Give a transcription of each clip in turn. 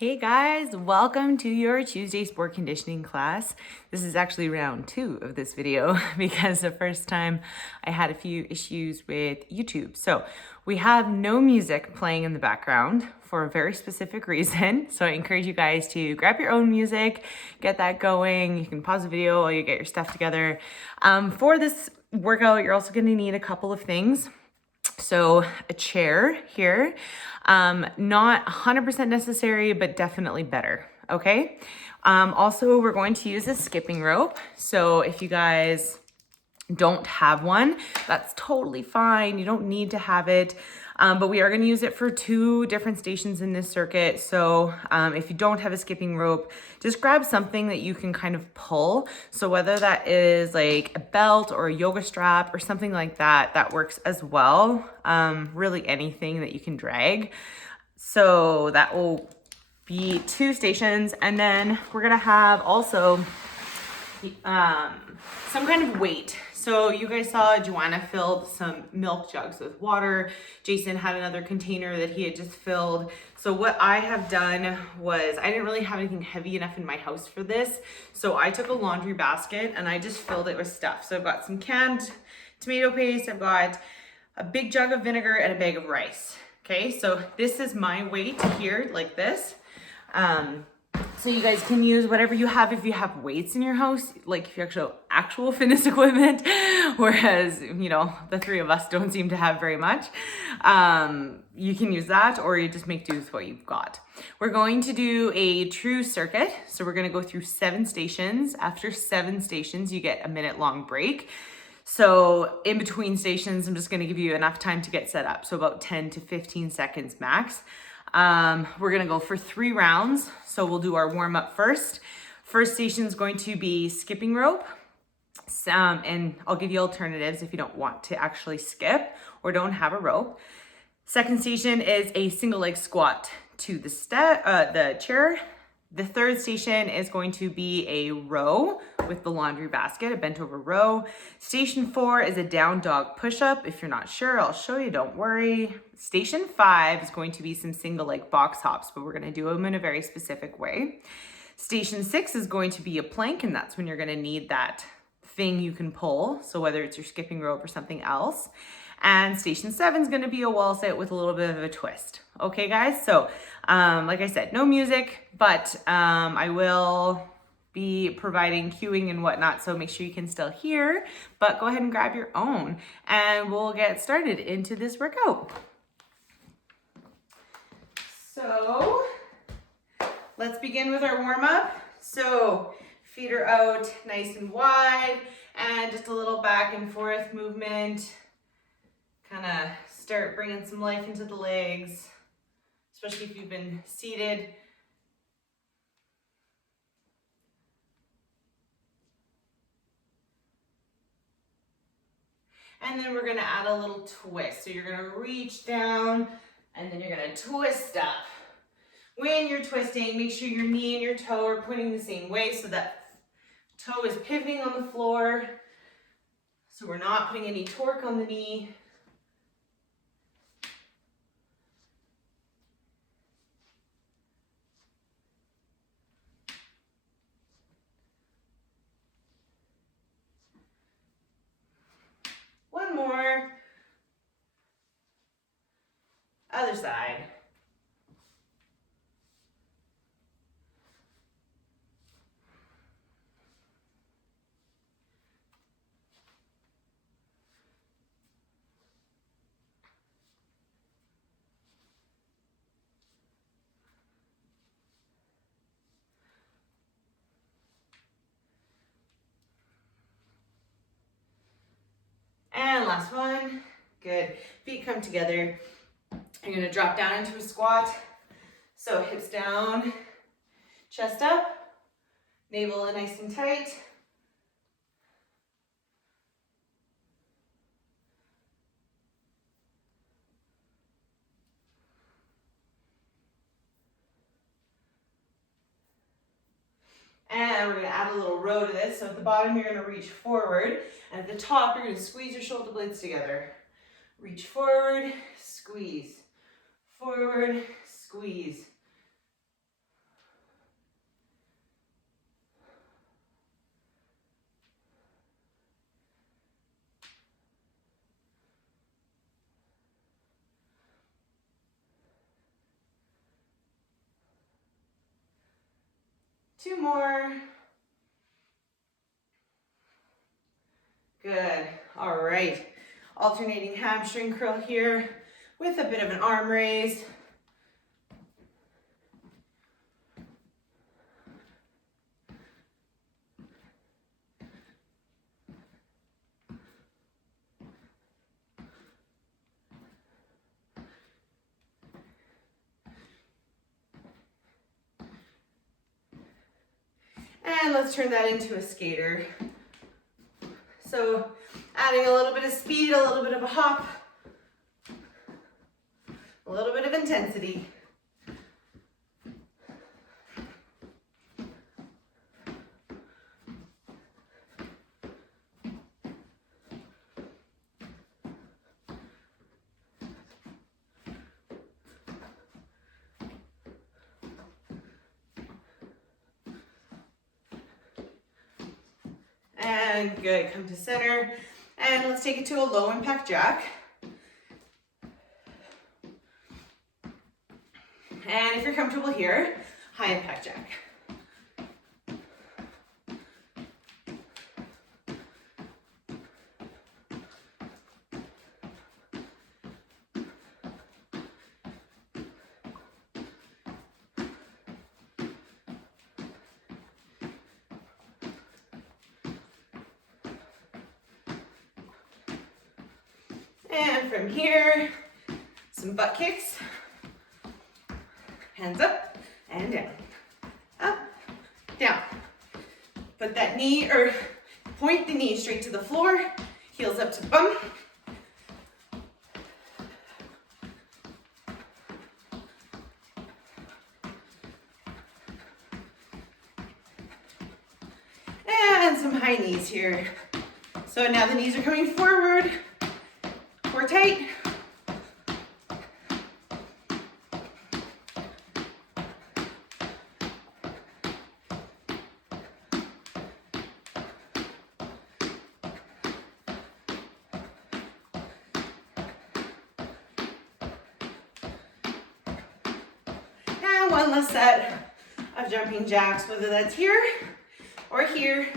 Hey guys, welcome to your Tuesday sport conditioning class. This is actually round 2 of this video because the first time I had a few issues with YouTube. So we have no music playing in the background for a very specific reason. So I encourage you guys to grab your own music, get that going. You can pause the video while you get your stuff together. For this workout, you're also gonna need a couple of things. So a chair here, not 100% necessary, but definitely better, okay? Also, we're going to use a skipping rope. So if you guys don't have one, that's totally fine. You don't need to have it. But we are going to use it for 2 different stations in this circuit. So if you don't have a skipping rope, just grab something that you can kind of pull. So whether that is like a belt or a yoga strap or something like that, that works as well. Really anything that you can drag. So that will be 2 stations. And then we're going to have also some kind of weight. So you guys saw Joanna filled some milk jugs with water. Jason had another container that he had just filled. So what I have done was I didn't really have anything heavy enough in my house for this. So I took a laundry basket and I just filled it with stuff. So I've got some canned tomato paste. I've got a big jug of vinegar and a bag of rice. Okay, so this is my weight here, like this. So you guys can use whatever you have if you have weights in your house, like if you actual fitness equipment, whereas, you know, the 3 of us don't seem to have very much. You can use that or you just make do with what you've got. We're going to do a true circuit. So we're going to go through 7 stations. After 7 stations, you get a minute-long break. So in between stations, I'm just going to give you enough time to get set up. So about 10 to 15 seconds max. We're gonna go for 3 rounds. So we'll do our warm up first. First station is going to be skipping rope. And I'll give you alternatives if you don't want to actually skip or don't have a rope. Second station is a single leg squat to the chair. The third station is going to be a row with the laundry basket, a bent over row. Station 4 is a down dog push-up. If you're not sure, I'll show you, don't worry. Station 5 is going to be some single leg box hops, but we're gonna do them in a very specific way. Station 6 is going to be a plank, and that's when you're gonna need that thing you can pull. So whether it's your skipping rope or something else. And station 7 is going to be a wall sit with a little bit of a twist. Okay, guys? So, like I said, no music, but I will be providing cueing and whatnot, so make sure you can still hear, but go ahead and grab your own, and we'll get started into this workout. So, let's begin with our warm-up. So, feet are out nice and wide, and just a little back and forth movement. Kind of start bringing some life into the legs, especially if you've been seated. And then we're gonna add a little twist. So you're gonna reach down and then you're gonna twist up. When you're twisting, make sure your knee and your toe are pointing the same way so that toe is pivoting on the floor. So we're not putting any torque on the knee. One more. Other side. And last one. Good. Feet come together. You're going to drop down into a squat. So hips down, chest up, navel nice and tight. And we're going to add a little row to this. So at the bottom, you're going to reach forward. And at the top, you're going to squeeze your shoulder blades together. Reach forward, squeeze. Forward, squeeze. 2 more. Good. All right. Alternating hamstring curl here with a bit of an arm raise. And let's turn that into a skater. So adding a little bit of speed, a little bit of a hop, a little bit of intensity. And good, come to center. And let's take it to a low impact jack. And if you're comfortable here, high impact jack. And from here, some butt kicks. Hands up and down. Up, down. Put that knee, or point the knee straight to the floor. Heels up to bum. And some high knees here. So now the knees are coming forward. Core tight. And one last set of jumping jacks, whether that's here or here.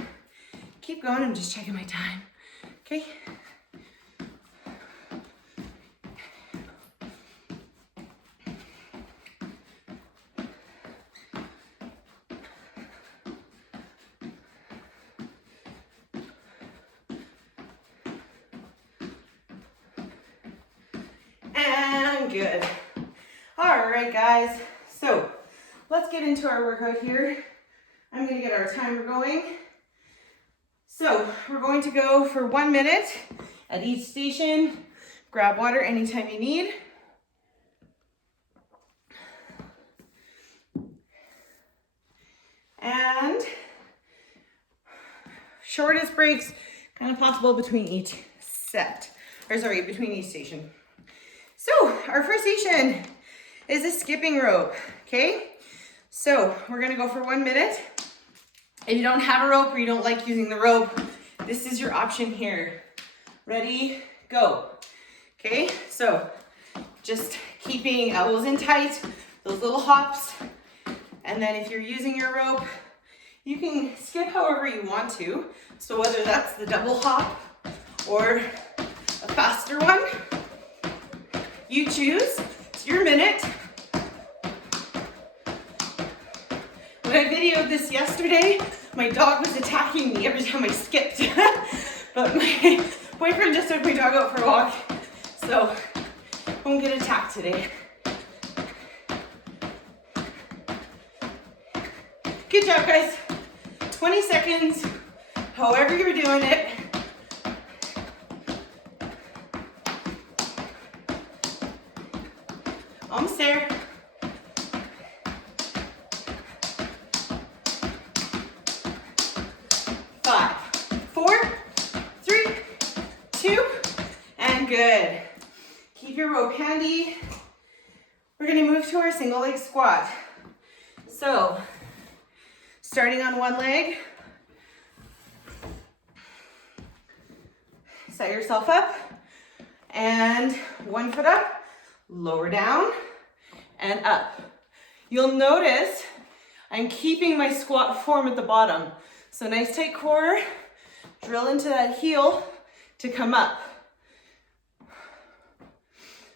Keep going, I'm just checking my time, okay? And good. All right, guys. So let's get into our workout here. I'm gonna get our timer going. So we're going to go for 1 minute at each station. Grab water anytime you need. And shortest breaks kind of possible between each set, or sorry, between each station. So our first station is a skipping rope, okay? So we're gonna go for 1 minute. If you don't have a rope or you don't like using the rope, this is your option here. Ready, go. Okay, so just keeping elbows in tight, those little hops. And then if you're using your rope, you can skip however you want to. So whether that's the double hop or a faster one, you choose. It's your minute. When I videoed this yesterday, my dog was attacking me every time I skipped. But my boyfriend just took my dog out for a walk, so I won't get attacked today. Good job, guys. 20 seconds, however you're doing it. Almost there. 5, 4, 3, 2, and good. Keep your rope handy. We're gonna move to our single leg squat. So, starting on one leg, set yourself up, and 1 foot up, lower down, and up. You'll notice I'm keeping my squat form at the bottom. So nice tight core, drill into that heel to come up.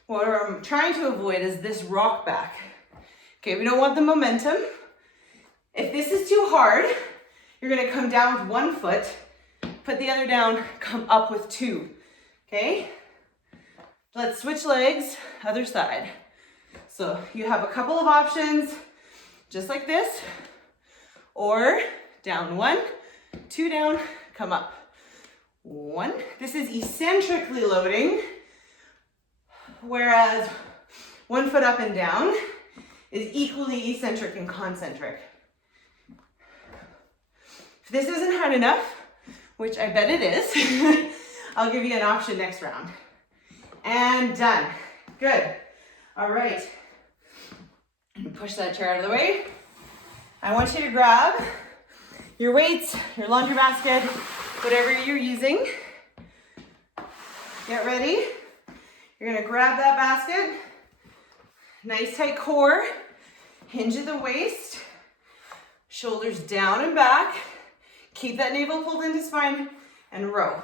What I'm trying to avoid is this rock back. Okay, we don't want the momentum. If this is too hard, you're gonna come down with one foot, put the other down, come up with two, okay? Let's switch legs, other side. So you have a couple of options, just like this, or down one, two down, come up. One, this is eccentrically loading, whereas one foot up and down is equally eccentric and concentric. If this isn't hard enough, which I bet it is, I'll give you an option next round. And done. Good. All right. Push that chair out of the way. I want you to grab your weights, your laundry basket, whatever you're using. Get ready. You're gonna grab that basket. Nice tight core. Hinge at the waist. Shoulders down and back. Keep that navel pulled into spine and row.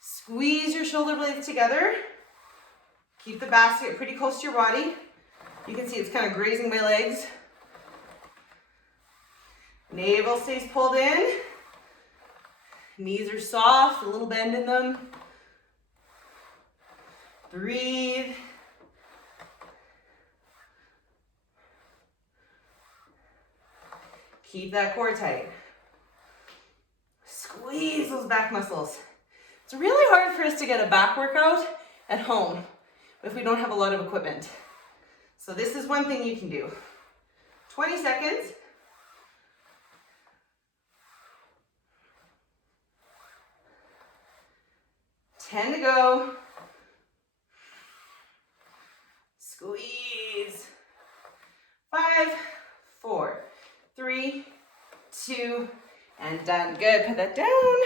Squeeze your shoulder blades together. Keep the basket pretty close to your body. You can see it's kind of grazing my legs. Navel stays pulled in. Knees are soft, a little bend in them. Breathe. Keep that core tight. Squeeze those back muscles. It's really hard for us to get a back workout at home if we don't have a lot of equipment. So this is one thing you can do. 20 seconds. Ten to go. Squeeze. 5, 4, 3, 2, and done. Good. Put that down.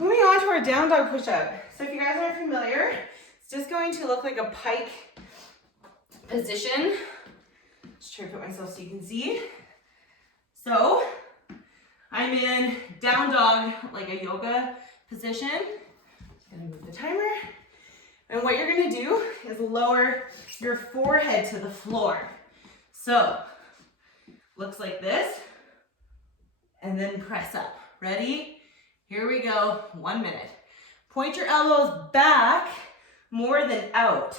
Moving on to our down dog push-up. So if you guys aren't familiar, it's just going to look like a pike position. Just try to put myself so you can see. So I'm in down dog, like a yoga position. Just gonna move the timer. And what you're gonna do is lower your forehead to the floor. So, looks like this, and then press up. Ready? Here we go, 1 minute. Point your elbows back more than out.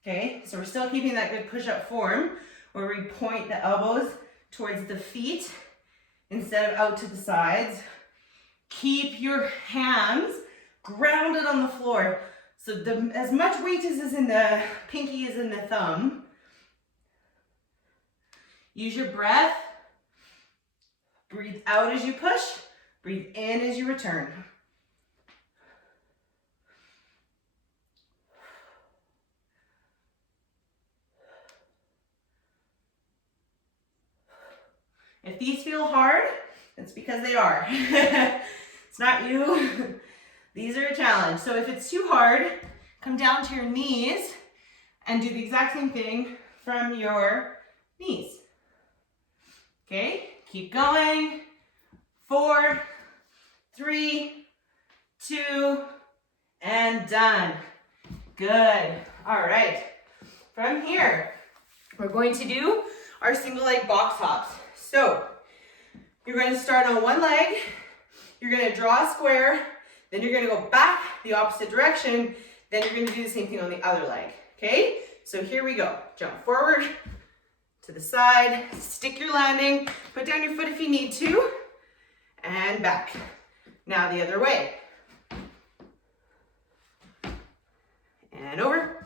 Okay, so we're still keeping that good push-up form where we point the elbows towards the feet instead of out to the sides. Keep your hands grounded on the floor. So as much weight as is in the pinky as in the thumb. Use your breath. Breathe out as you push. Breathe in as you return. If these feel hard, it's because they are. It's not you. These are a challenge. So if it's too hard, come down to your knees and do the exact same thing from your knees. Okay, keep going. 4, 3, 2, and done. Good. All right. From here, we're going to do our single leg box hops. So you're going to start on one leg. You're going to draw a square. Then you're going to go back the opposite direction. Then you're going to do the same thing on the other leg. Okay? So here we go. Jump forward, to the side, stick your landing, put down your foot if you need to, and back. Now the other way. And over,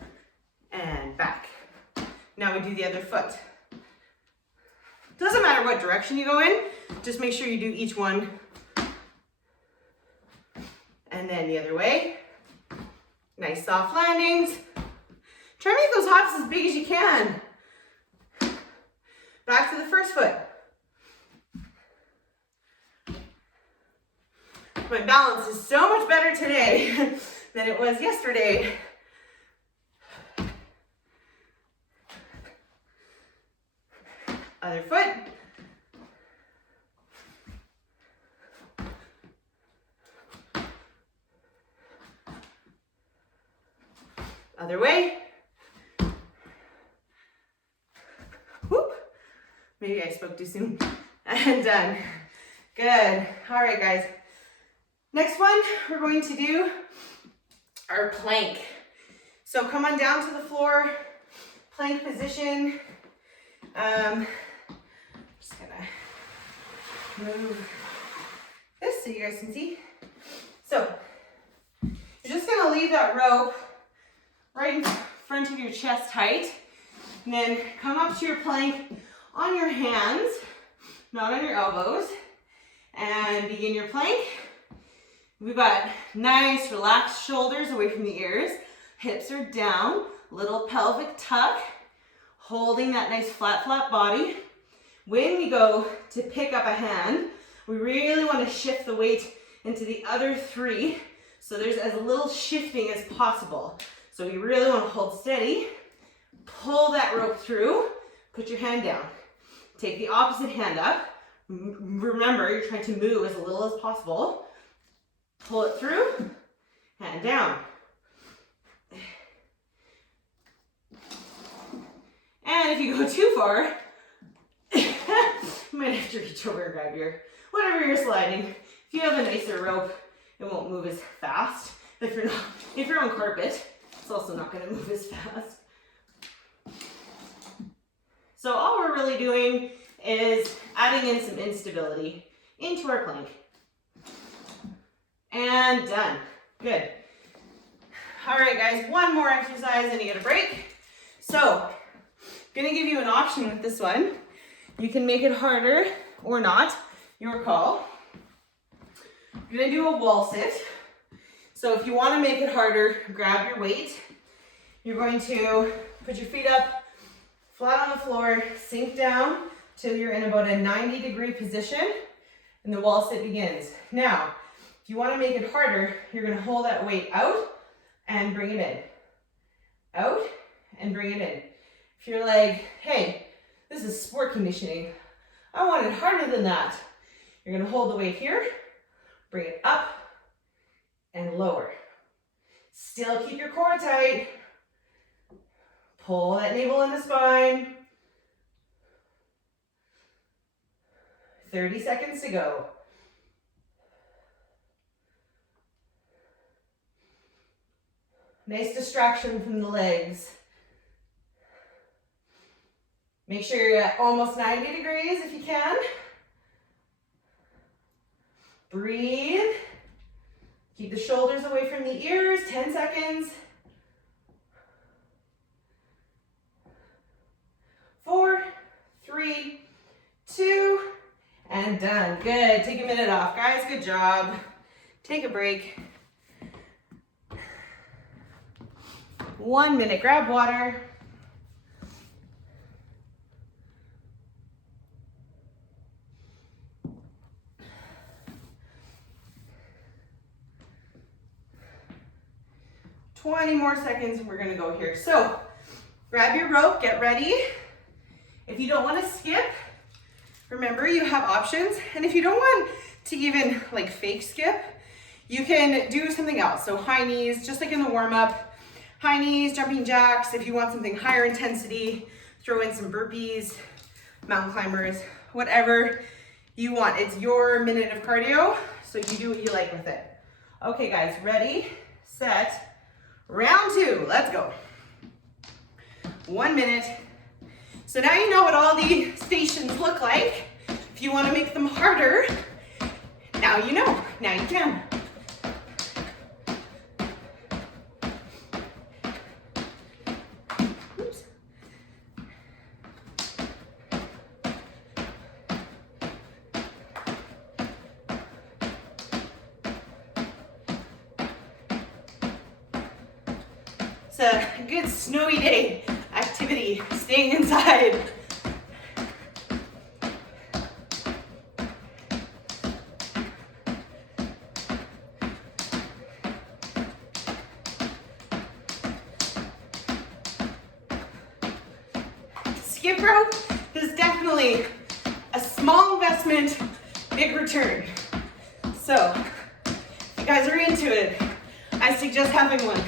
and back. Now we do the other foot. Doesn't matter what direction you go in, just make sure you do each one. And then the other way. Nice soft landings. Try to make those hops as big as you can. Back to the first foot. My balance is so much better today than it was yesterday. Other foot. Other way. Whoop. Maybe I spoke too soon. And done. Good. All right, guys. Next one, we're going to do our plank. So come on down to the floor, plank position. Just gonna move this so you guys can see. So you're just gonna leave that rope right in front of your chest height, and then come up to your plank on your hands, not on your elbows, and begin your plank. We've got nice relaxed shoulders away from the ears, hips are down, little pelvic tuck, holding that nice flat body. When we go to pick up a hand, we really want to shift the weight into the other three, so there's as little shifting as possible. So we really want to hold steady, pull that rope through, put your hand down. Take the opposite hand up. Remember, you're trying to move as little as possible. Pull it through, hand down. And if you go too far, you might have to reach over and grab your, whatever you're sliding. If you have a nicer rope, it won't move as fast. If you're on carpet, it's also not going to move as fast. So all we're really doing is adding in some instability into our plank. And done. Good. All right, guys, one more exercise and you get a break. So, I'm gonna give you an option with this one. You can make it harder or not, your call. We're gonna do a wall sit. So if you wanna make it harder, grab your weight. You're going to put your feet up, flat on the floor, sink down till you're in about a 90-degree position, and the wall sit begins. Now, if you want to make it harder, you're going to hold that weight out and bring it in. Out and bring it in. If you're like, hey, this is sport conditioning, I want it harder than that, you're going to hold the weight here, bring it up and lower. Still keep your core tight. Pull that navel in the spine. 30 seconds to go. Nice distraction from the legs. Make sure you're at almost 90 degrees if you can. Breathe. Keep the shoulders away from the ears, 10 seconds. 4, 3, 2, and done. Good. Take a minute off, guys. Good job. Take a break. 1 minute. Grab water. Twenty more seconds and we're gonna go here. So grab your rope, get ready. If you don't want to skip, remember you have options. And if you don't want to even like fake skip, you can do something else. So high knees, just like in the warm up, high knees, jumping jacks. If you want something higher intensity, throw in some burpees, mountain climbers, whatever you want. It's your minute of cardio, so you do what you like with it. Okay guys, ready, set, round 2, let's go. 1 minute. So now you know what all the stations look like. If you want to make them harder, now you know, now you can. Oops. It's a good snowy day activity, staying inside. Skip rope is definitely a small investment, big return. So if you guys are into it, I suggest having one.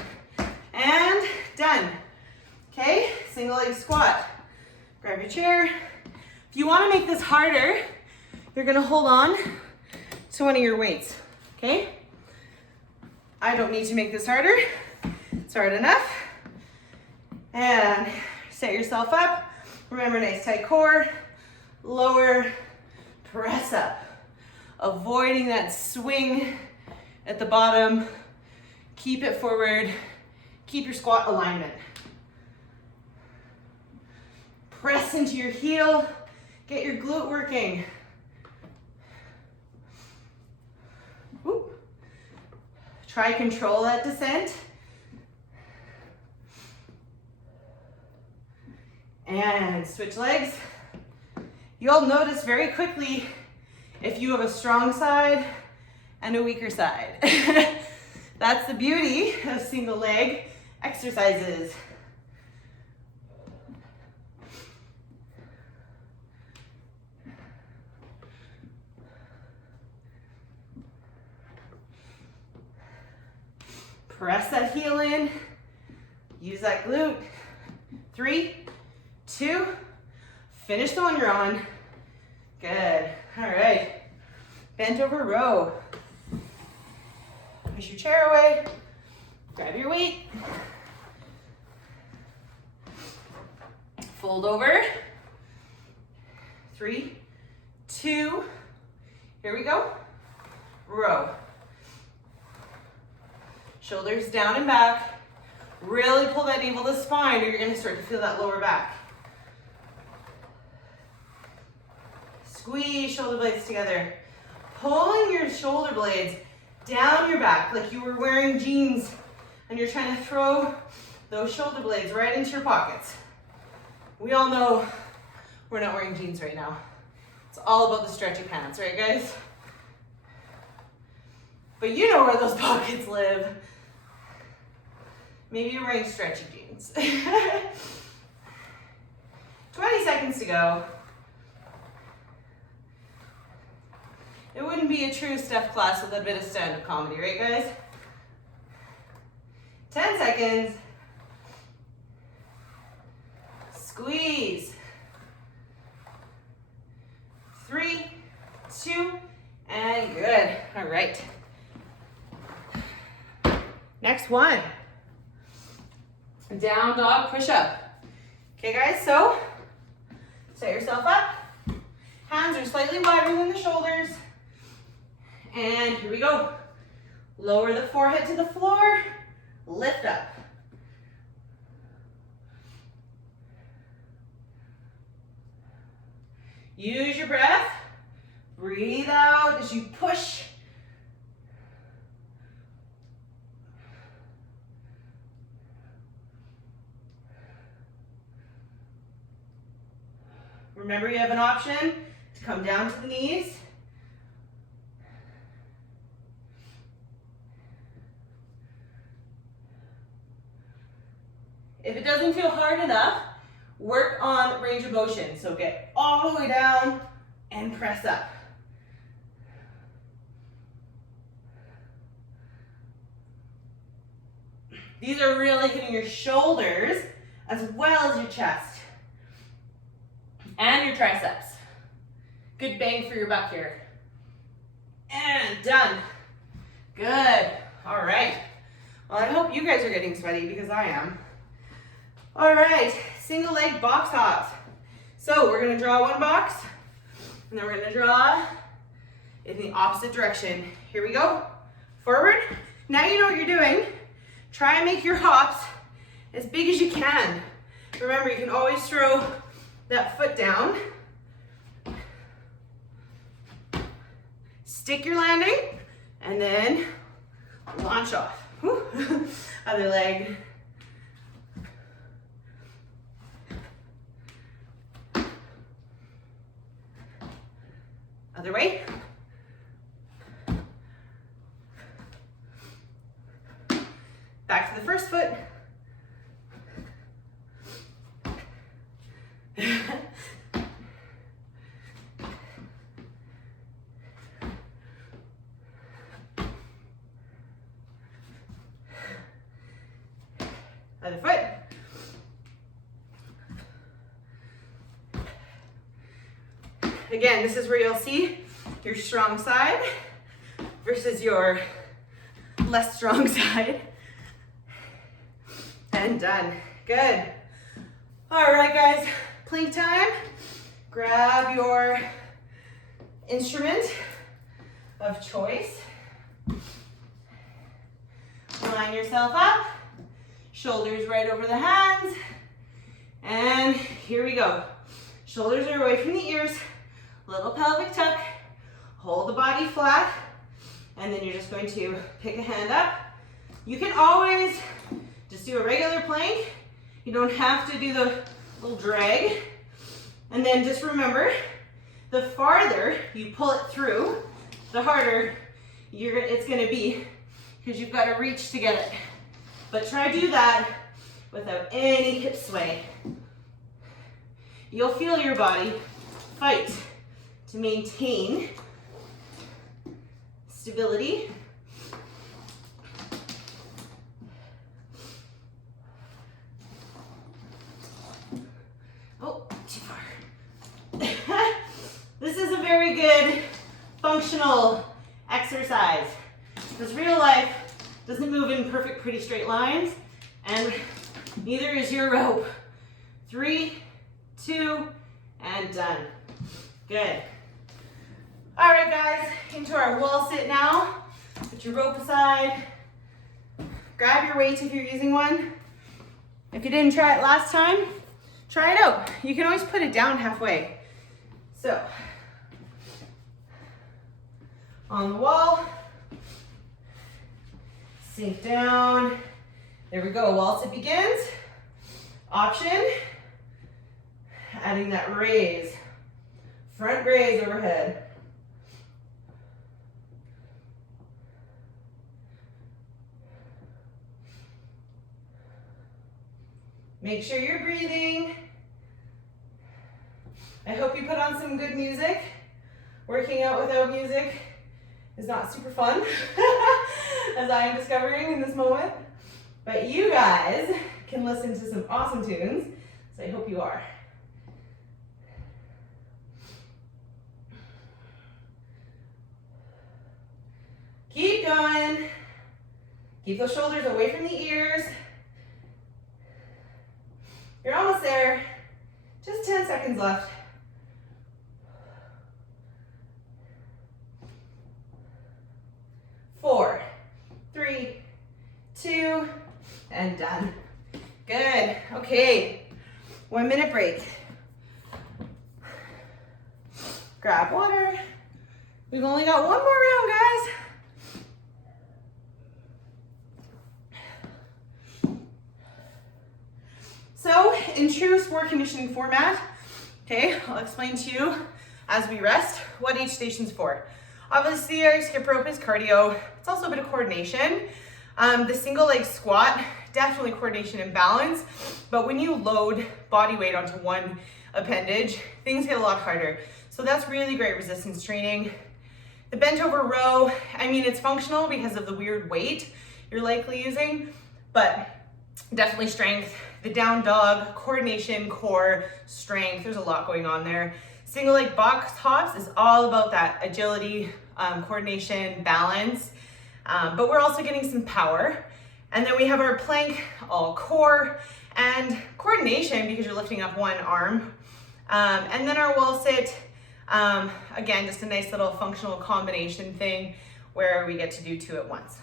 And done. Okay, single leg squat. Grab your chair. If you want to make this harder, you're gonna hold on to one of your weights, okay? I don't need to make this harder. It's hard enough. And set yourself up. Remember, nice tight core. Lower, press up. Avoiding that swing at the bottom. Keep it forward. Keep your squat alignment. Press into your heel. Get your glute working. Whoop. Try control that descent. And switch legs. You'll notice very quickly if you have a strong side and a weaker side. That's the beauty of single leg exercises. Press that heel in. Use that glute. 3, 2, finish the one you're on. Good. All right. Bent over row. Push your chair away. Grab your weight. Fold over. 3, 2, here we go. Row. Shoulders down and back. Really pull that navel to spine or you're gonna start to feel that lower back. Squeeze shoulder blades together. Pulling your shoulder blades down your back like you were wearing jeans and you're trying to throw those shoulder blades right into your pockets. We all know we're not wearing jeans right now. It's all about the stretchy pants, right guys? But you know where those pockets live. Maybe you're wearing stretchy jeans. 20 seconds to go. It wouldn't be a true Steph class with a bit of stand-up comedy, right guys? 10 seconds. Squeeze. 3, 2, and good. All right. Next one. Down dog push-up. Okay guys, so set yourself up. Hands are slightly wider than the shoulders. And here we go. Lower the forehead to the floor. Lift up. Use your breath. Breathe out as you push. Remember, you have an option to come down to the knees. If it doesn't feel hard enough, work on range of motion. So get all the way down and press up. These are really hitting your shoulders as well as your chest and your triceps. Good bang for your buck here. And done. Good. All right. Well, I hope you guys are getting sweaty because I am. All right, single leg box hops. So we're gonna draw one box, and then we're gonna draw in the opposite direction. Here we go. Forward. Now you know what you're doing. Try and make your hops as big as you can. Remember, you can always throw that foot down. Stick your landing, and then launch off. Whew. Other leg. Other way. Back to the first foot. Again, this is where you'll see your strong side versus your less strong side. And done. Good. All right, guys, plank time. Grab your instrument of choice. Line yourself up. Shoulders right over the hands. And here we go. Shoulders are away from the ears. Little pelvic tuck. Hold the body flat. And then you're just going to pick a hand up. You can always just do a regular plank. You don't have to do the little drag. And then just remember, the farther you pull it through, the harder it's gonna be, because you've got to reach to get it. But try to do that without any hip sway. You'll feel your body fight to maintain stability. Oh, too far. This is a very good functional exercise, because real life doesn't move in perfect, pretty straight lines, and neither is your rope. 3, 2, and done. Good. All right, guys, into our wall sit now. Put your rope aside. Grab your weights if you're using one. If you didn't try it last time, try it out. You can always put it down halfway. So, on the wall, sink down. There we go, wall sit begins. Option, adding that raise. Front raise overhead. Make sure you're breathing. I hope you put on some good music. Working out without music is not super fun, as I am discovering in this moment. But you guys can listen to some awesome tunes, so I hope you are. Keep going. Keep those shoulders away from the ears. You're almost there. Just 10 seconds left. 4, 3, 2, and done. Good. Okay. 1 minute break. Grab water. We've only got one more round, guys. So, in true sport conditioning format, okay, I'll explain to you as we rest what each station's for. Obviously, our skip rope is cardio. It's also a bit of coordination. The single leg squat, definitely coordination and balance. But when you load body weight onto one appendage, things get a lot harder. So that's really great resistance training. The bent over row, I mean, it's functional because of the weird weight you're likely using, but definitely strength. The down dog, coordination, core, strength, there's a lot going on there. Single leg box hops is all about that agility, coordination, balance, but we're also getting some power. And then we have our plank, all core and coordination because you're lifting up one arm. And then our wall sit, again, just a nice little functional combination thing where we get to do 2 at once.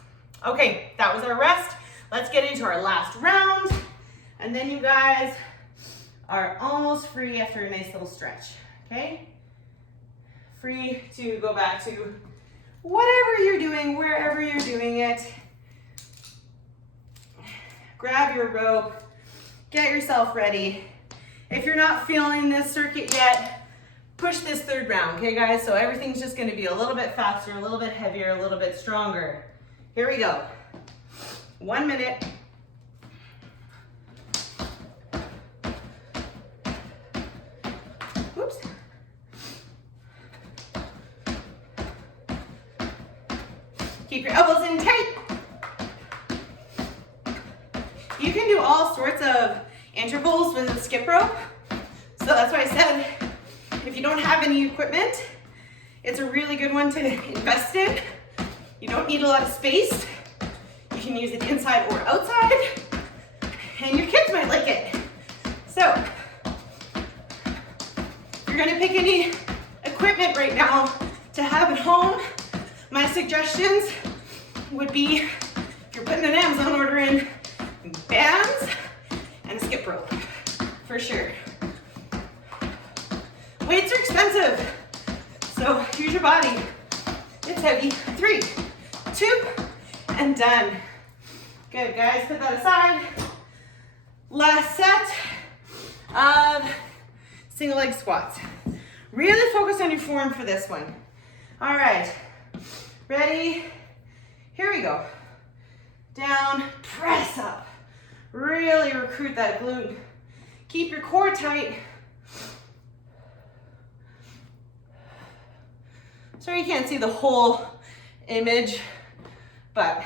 Okay, that was our rest. Let's get into our last round. And then you guys are almost free after a nice little stretch, okay? Free to go back to whatever you're doing, wherever you're doing it. Grab your rope, get yourself ready. If you're not feeling this circuit yet, push this 3rd round, okay guys? So everything's just gonna be a little bit faster, a little bit heavier, a little bit stronger. Here we go. 1 minute. Oops. Keep your elbows in tight. You can do all sorts of intervals with a skip rope. So that's why I said, if you don't have have any equipment, it's a really good one to invest in. You don't need a lot of space. You can use it inside or outside, and your kids might like it. So, if you're gonna pick any equipment right now to have at home, my suggestions would be, if you're putting an Amazon order in, bands and a skip rope, for sure. Weights are expensive, so use your body. It's heavy. 3, 2, and done. Good, guys, put that aside. Last set of single leg squats. Really focus on your form for this one. All right, ready? Here we go. Down, press up. Really recruit that glute. Keep your core tight. Sorry you can't see the whole image, but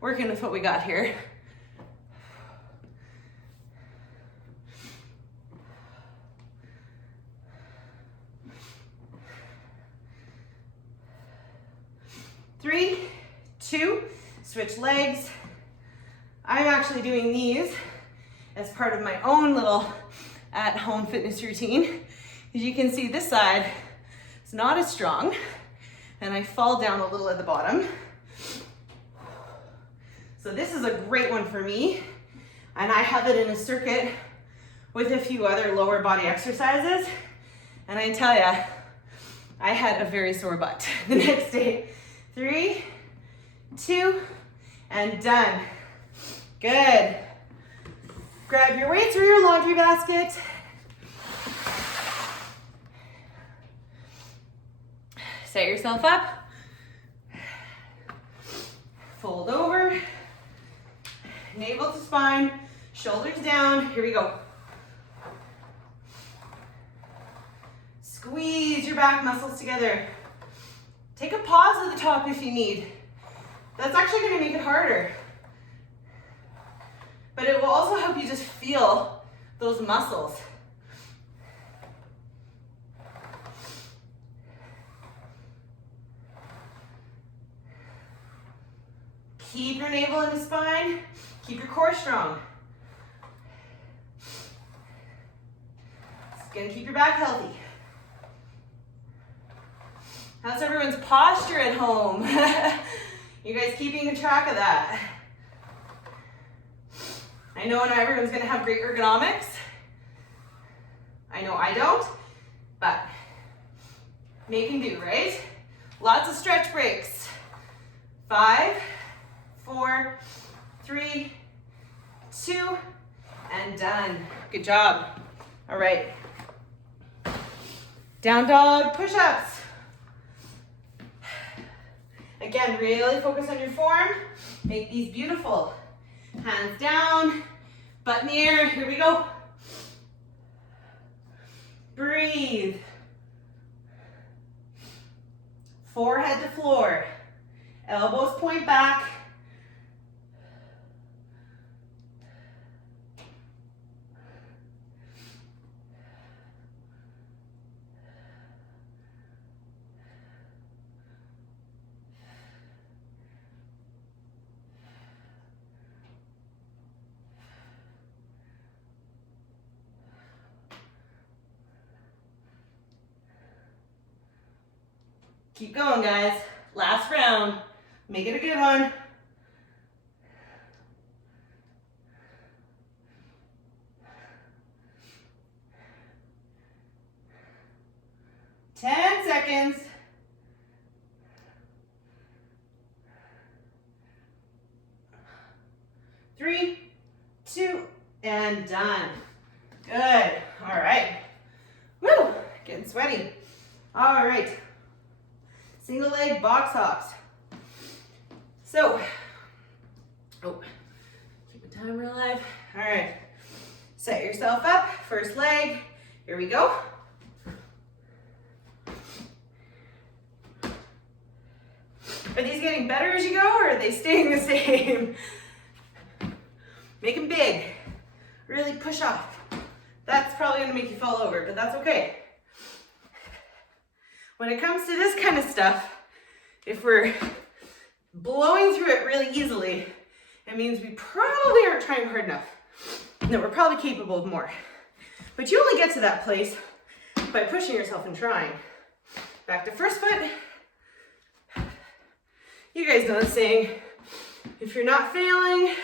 working with what we got here. Three, 2, switch legs. I'm actually doing these as part of my own little at-home fitness routine. As you can see, this side is not as strong, and I fall down a little at the bottom. So this is a great one for me, and I have it in a circuit with a few other lower body exercises, and I tell ya, I had a very sore butt the next day. 3, 2, and done. Good. Grab your weights or your laundry basket. Set yourself up. Fold over. Navel to spine, shoulders down. Here we go. Squeeze your back muscles together. Take a pause at the top if you need. That's actually going to make it harder. But it will also help you just feel those muscles. Keep your navel in the spine. Keep your core strong. It's going to keep your back healthy. How's everyone's posture at home? You guys keeping track of that? I know not everyone's gonna have great ergonomics. I know I don't, but making do, right? Lots of stretch breaks. 5, 4, 3, 2, and done. Good job. All right. Down dog push-ups. Again, really focus on your form. Make these beautiful. Hands down, butt in the air. Here we go. Breathe. Forehead to floor. Elbows point back. Keep going, guys. Last round. Make it a good one. Ten seconds. 3, 2, and done. Good. All right. Woo! Getting sweaty. All right. Single leg box hops. So, keep the timer alive. All right. Set yourself up. First leg. Here we go. Are these getting better as you go, or are they staying the same? Make them big. Really push off. That's probably gonna make you fall over, but that's okay. When it comes to this kind of stuff, if we're blowing through it really easily, it means we probably aren't trying hard enough, that we're probably capable of more. But you only get to that place by pushing yourself and trying. Back to first foot. You guys know the saying, if you're not failing,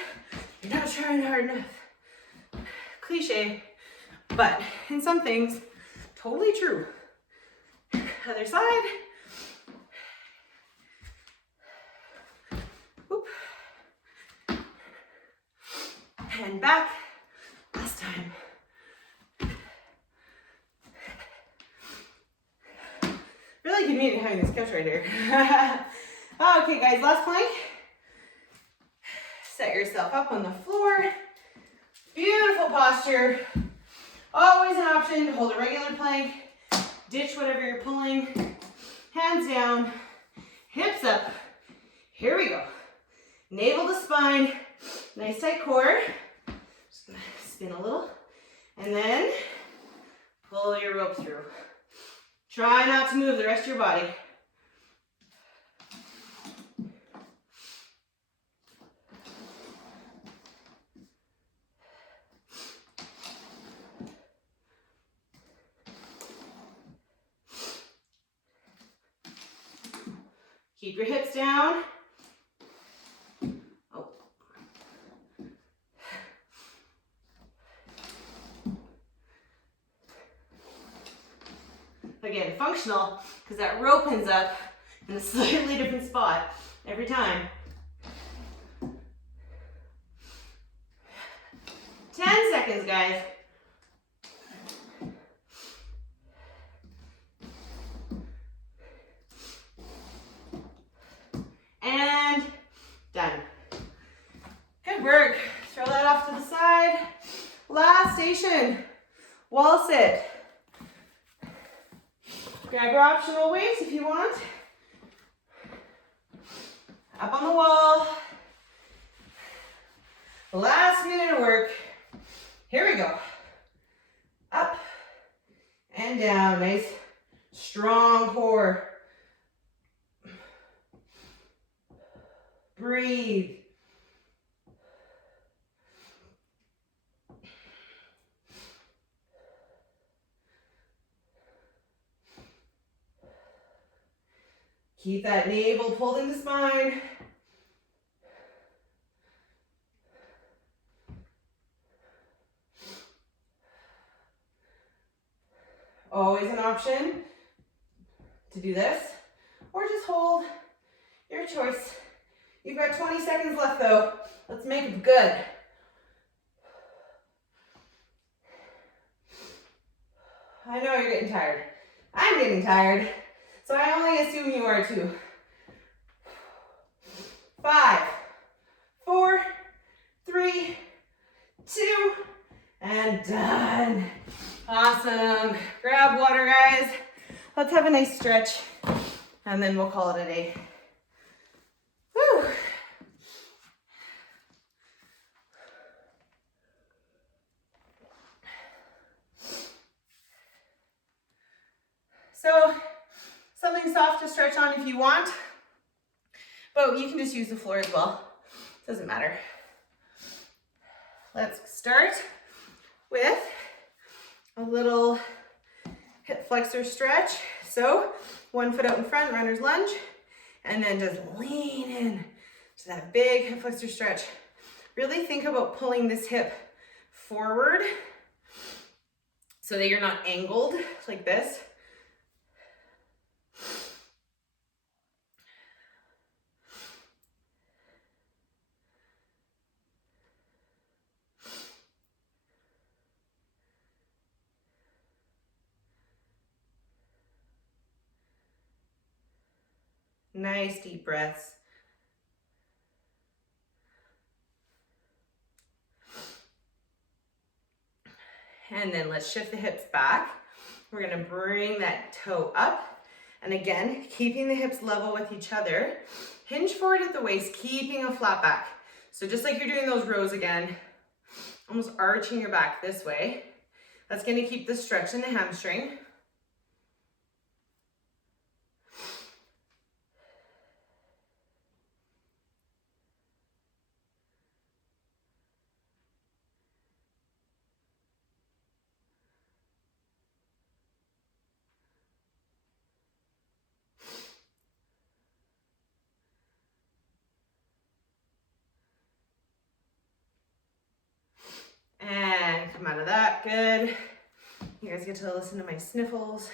you're not trying hard enough. Cliche, but in some things, totally true. Other side. Whoop. And back. Last time. Really convenient having this couch right here. Okay, guys, last plank. Set yourself up on the floor. Beautiful posture. Always an option to hold a regular plank. Ditch whatever you're pulling. Hands down. Hips up. Here we go. Navel to spine. Nice tight core. Just gonna spin a little. And then pull your rope through. Try not to move the rest of your body. Keep your hips down. Oh. Again, functional, because that rope ends up in a slightly different spot every time. 10 seconds, guys. And done. Good work. Throw that off to the side. Last station, wall sit. Grab your optional weights if you want. Up on the wall. Last minute of work. Here we go. Up and down. Nice, strong core. Breathe. Keep that navel pulled into spine. Always an option to do this, or just hold, your choice. You've got 20 seconds left though. Let's make it good. I know you're getting tired. I'm getting tired. So I only assume you are too. 5, 4, 3, 2, and done. Awesome. Grab water, guys. Let's have a nice stretch, and then we'll call it a day. Woo. So, something soft to stretch on if you want, but you can just use the floor as well. Doesn't matter. Let's start with a little hip flexor stretch. So, one foot out in front, runner's lunge, and then just lean in to that big hip flexor stretch. Really think about pulling this hip forward so that you're not angled like this. Nice deep breaths. And then let's shift the hips back. We're gonna bring that toe up. And again, keeping the hips level with each other. Hinge forward at the waist, keeping a flat back. So just like you're doing those rows again, almost arching your back this way. That's gonna keep the stretch in the hamstring. come out of that. Good. You guys get to listen to my sniffles.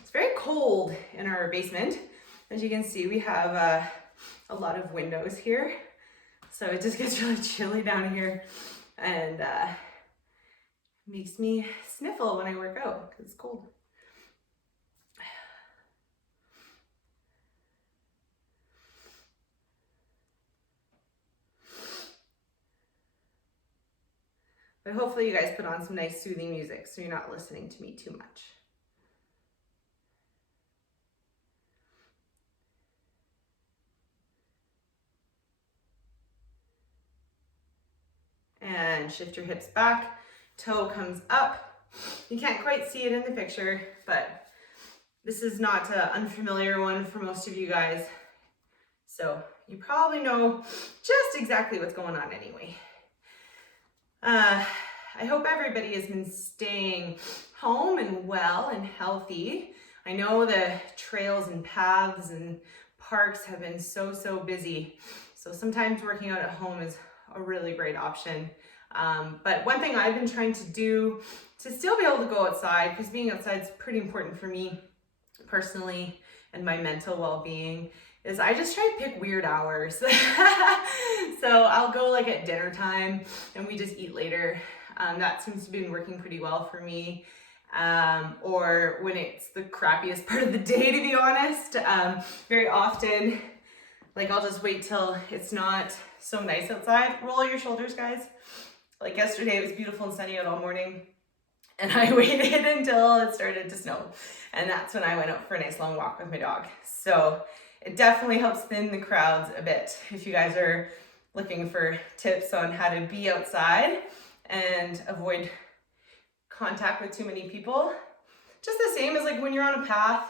It's very cold in our basement. As you can see, we have a lot of windows here. So it just gets really chilly down here, and makes me sniffle when I work out because it's cold. But hopefully you guys put on some nice soothing music so you're not listening to me too much. And shift your hips back, toe comes up. You can't quite see it in the picture, but this is not an unfamiliar one for most of you guys. So you probably know just exactly what's going on anyway. I hope everybody has been staying home and well and healthy. I know the trails and paths and parks have been so busy. So sometimes working out at home is a really great option. But one thing I've been trying to do to still be able to go outside, because being outside is pretty important for me personally and my mental well-being, is I just try to pick weird hours. So I'll go like at dinner time and we just eat later. That seems to be working pretty well for me. Or when it's the crappiest part of the day, to be honest. Very often, like I'll just wait till it's not so nice outside. Roll your shoulders, guys. Like yesterday, it was beautiful and sunny out all morning. And I waited until it started to snow. And that's when I went out for a nice long walk with my dog. So it definitely helps thin the crowds a bit. If you guys are looking for tips on how to be outside and avoid contact with too many people. Just the same as like when you're on a path,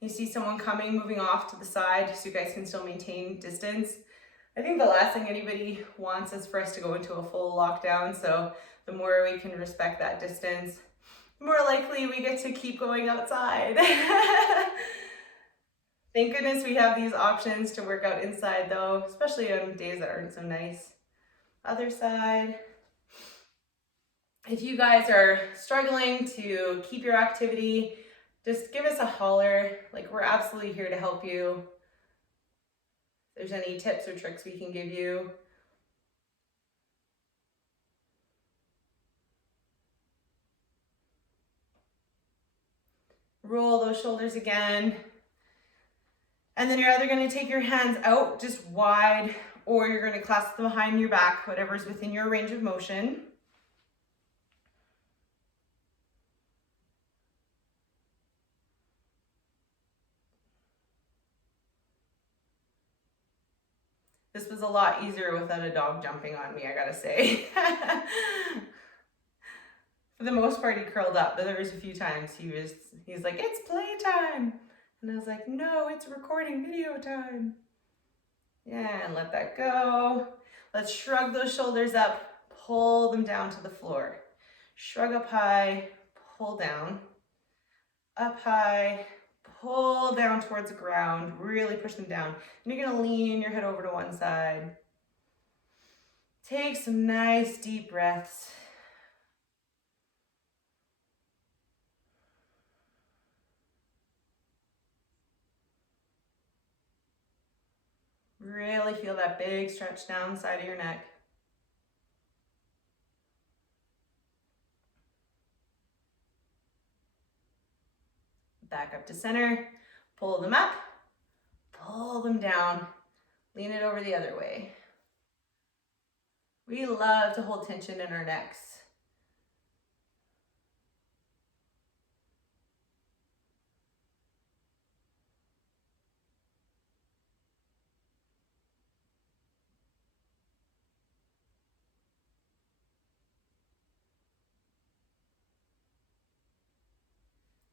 you see someone coming, moving off to the side so you guys can still maintain distance. I think the last thing anybody wants is for us to go into a full lockdown. So the more we can respect that distance, the more likely we get to keep going outside. Thank goodness we have these options to work out inside though, especially on days that aren't so nice. Other side. If you guys are struggling to keep your activity, just give us a holler. Like, we're absolutely here to help you. If there's any tips or tricks we can give you. Roll those shoulders again. And then you're either going to take your hands out just wide, or you're going to clasp them behind your back, whatever's within your range of motion. This was a lot easier without a dog jumping on me, I gotta say. For the most part, he curled up, but there was a few times he's like, it's playtime. And I was like, no, it's recording video time. Yeah, and let that go. Let's shrug those shoulders up, pull them down to the floor. Shrug up high, pull down. Up high, pull down towards the ground, really push them down. And you're gonna lean your head over to one side. Take some nice deep breaths. Really feel that big stretch down the side of your neck. Back up to center, pull them up, pull them down, lean it over the other way. We love to hold tension in our necks.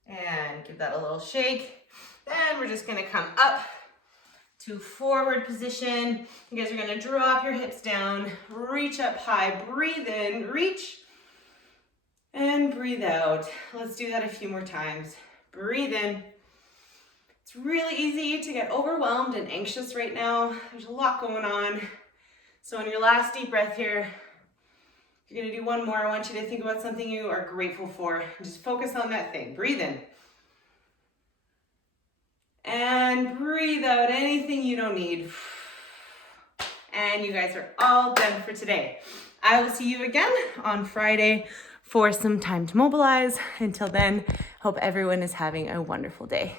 And give that a little shake. Then we're just gonna come up to forward position. You guys are gonna drop your hips down, reach up high, breathe in, reach, and breathe out. Let's do that a few more times. Breathe in. It's really easy to get overwhelmed and anxious right now. There's a lot going on. So on your last deep breath here, You're gonna do one more. I want you to think about something you are grateful for. Just focus on that thing. Breathe in. And breathe out anything you don't need. And you guys are all done for today. I will see you again on Friday for some time to mobilize. Until then, hope everyone is having a wonderful day.